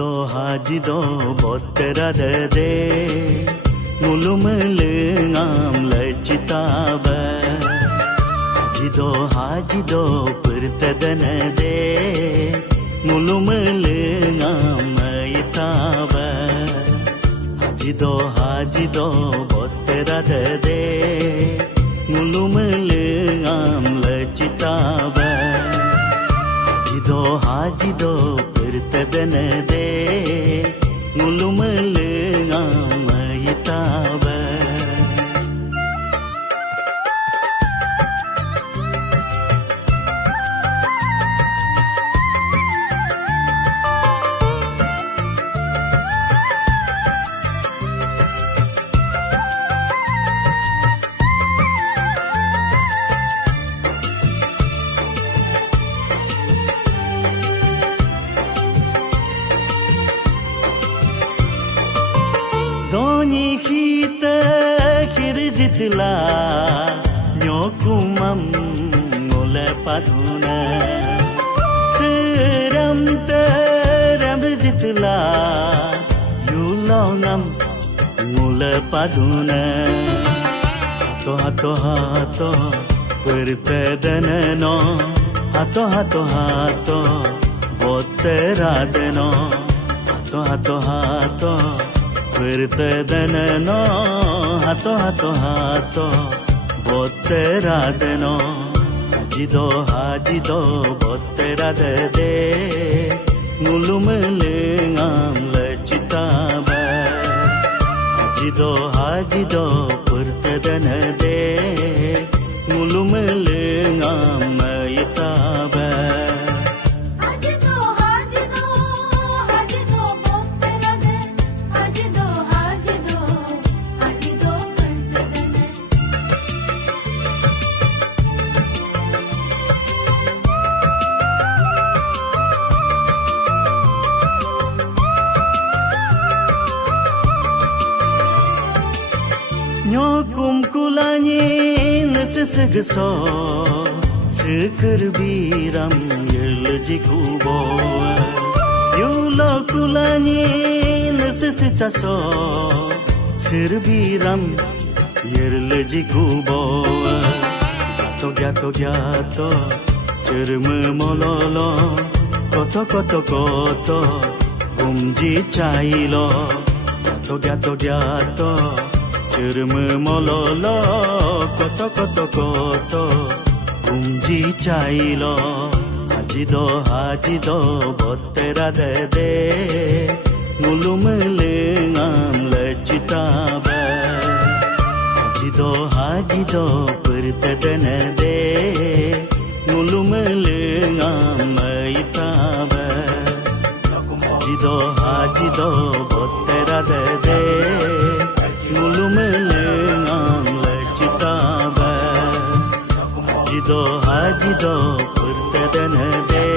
hajido botterade mulumlengam lechitaba hajido pertadanade mulumlengam mayitaba hajido botterade mulumlengam lechitaba hajido pertadanade mulumlengam mayitaba Doni kita khirzitla nyokumam ngole paduna seram teram jitla yulongam ngole paduna hato pertadanano hato botteradeno hato pertadanano hato botteradeno hajido botterade mulumlengam lechitaba hajido pertadanade mulumlengam mayitaba Nyokum kulani nesesegso sekerbiram yerlejikubo Yulo kulani nesesechaso serbiram yerlejikubo Gato cerme mololo koto kumji chailo Gato cerme mololo koto kumji chailo hajido botterade mulumlengam lechitaba hajido pertadanade mulumlengam mayitaba hajido botterade mulumlengam lechitaba hajido pertadanade